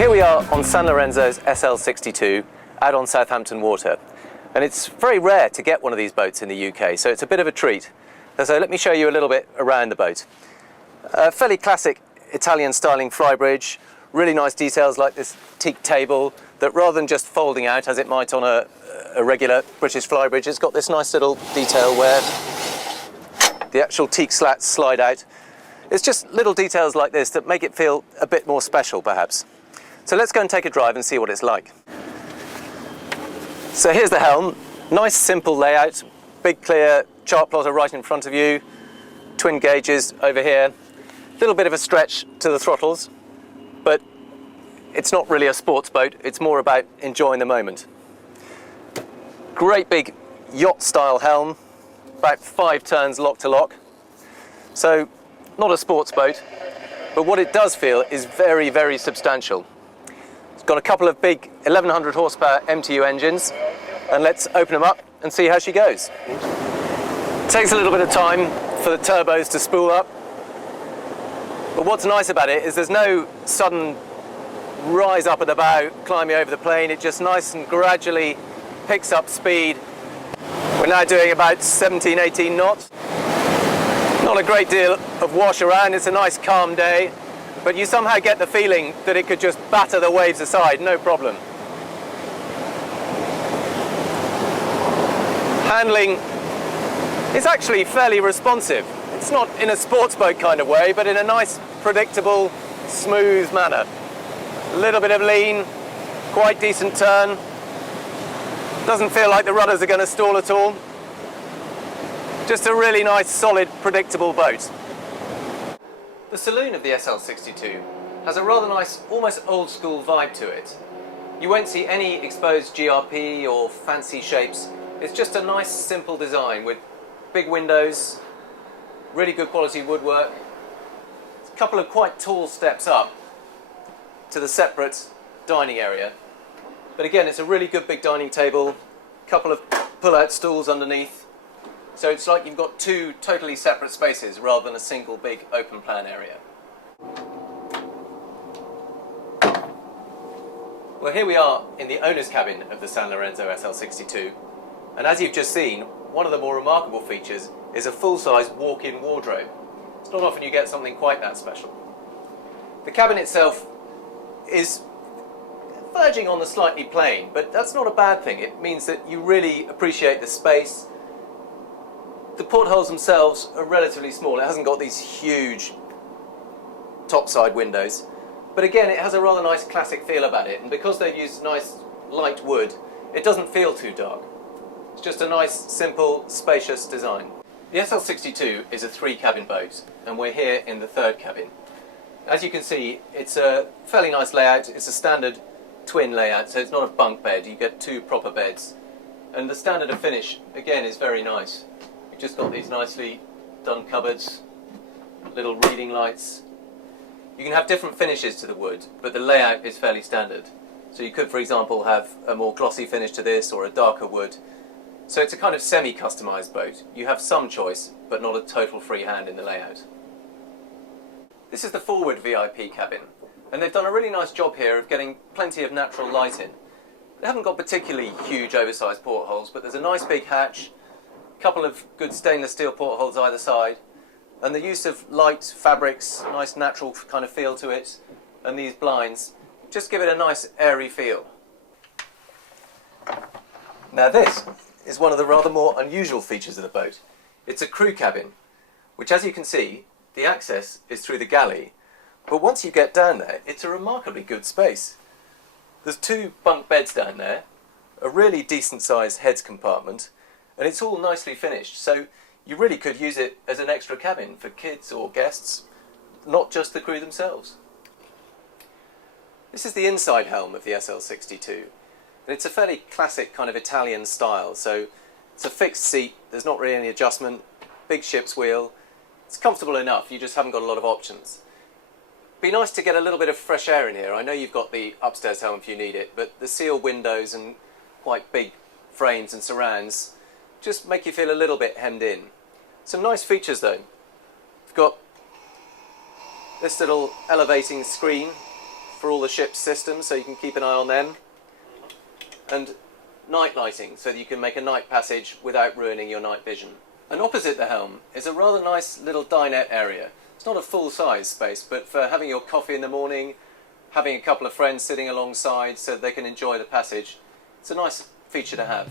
Well, here we are on Sanlorenzo's SL62 out on Southampton water, and it's very rare to get one of these boats in the UK, so it's a bit of a treat. So let me show you a little bit around the boat. A fairly classic Italian styling flybridge, really nice details like this teak table that, rather than just folding out as it might on a regular British flybridge, it's got this nice little detail where the actual teak slats slide out. It's just little details like this that make it feel a bit more special, perhaps. So let's go and take a drive and see what it's like. So here's the helm. Nice simple layout, big clear chart plotter right in front of you, twin gauges over here, a little bit of a stretch to the throttles, but it's not really a sports boat, it's more about enjoying the moment. Great big yacht style helm, about 5 turns lock to lock. So not a sports boat, but what it does feel is very, very substantial. It's got a couple of big 1100 horsepower MTU engines, and let's open them up and see how she goes. It takes a little bit of time for the turbos to spool up, but what's nice about it is there's no sudden rise up at the bow, climbing over the plane. It just nice and gradually picks up speed. We're now doing about 17, 18 knots. Not a great deal of wash around, it's a nice calm day, but you somehow get the feeling that it could just batter the waves aside, no problem. Handling is actually fairly responsive. It's not in a sports boat kind of way, but in a nice, predictable, smooth manner. A little bit of lean, quite decent turn. Doesn't feel like the rudders are going to stall at all. Just a really nice, solid, predictable boat. The saloon of the SL62 has a rather nice, almost old school vibe to it. You won't see any exposed GRP or fancy shapes. It's just a nice, simple design with big windows, really good quality woodwork, a couple of quite tall steps up to the separate dining area. But again, it's a really good big dining table, a couple of pull-out stools underneath. So it's like you've got 2 totally separate spaces rather than a single big open plan area. Well, here we are in the owner's cabin of the Sanlorenzo SL62, and as you've just seen, one of the more remarkable features is a full-size walk-in wardrobe. It's not often you get something quite that special. The cabin itself is verging on the slightly plain, but that's not a bad thing. It means that you really appreciate the space. The portholes themselves are relatively small. It hasn't got these huge topside windows, but again, it has a rather nice classic feel about it, and because they've used nice light wood, it doesn't feel too dark. It's just a nice, simple, spacious design. The SL62 is a 3-cabin boat, and we're here in the 3rd cabin. As you can see, it's a fairly nice layout. It's a standard twin layout, so it's not a bunk bed. You get 2 proper beds, and the standard of finish again is very nice. You've just got these nicely done cupboards, little reading lights. You can have different finishes to the wood, but the layout is fairly standard. So you could, for example, have a more glossy finish to this or a darker wood. So it's a kind of semi-customised boat. You have some choice, but not a total free hand in the layout. This is the forward VIP cabin, and they've done a really nice job here of getting plenty of natural light in. They haven't got particularly huge oversized portholes, but there's a nice big hatch, a couple of good stainless steel portholes either side, and the use of light fabrics, nice natural kind of feel to it, and these blinds just give it a nice airy feel. Now this is one of the rather more unusual features of the boat. It's a crew cabin, which, as you can see, the access is through the galley, but once you get down there, it's a remarkably good space. There's 2 bunk beds down there, a really decent sized heads compartment, and it's all nicely finished, so you really could use it as an extra cabin for kids or guests, not just the crew themselves. This is the inside helm of the SL62, and it's a fairly classic kind of Italian style, so it's a fixed seat, there's not really any adjustment, big ship's wheel. It's comfortable enough, you just haven't got a lot of options. Be nice to get a little bit of fresh air in here. I know you've got the upstairs helm if you need it, but the sealed windows and quite big frames and surrounds just make you feel a little bit hemmed in. Some nice features though. We've got this little elevating screen for all the ship's systems, so you can keep an eye on them. And night lighting, so that you can make a night passage without ruining your night vision. And opposite the helm is a rather nice little dinette area. It's not a full-size space, but for having your coffee in the morning, having a couple of friends sitting alongside so they can enjoy the passage, it's a nice feature to have.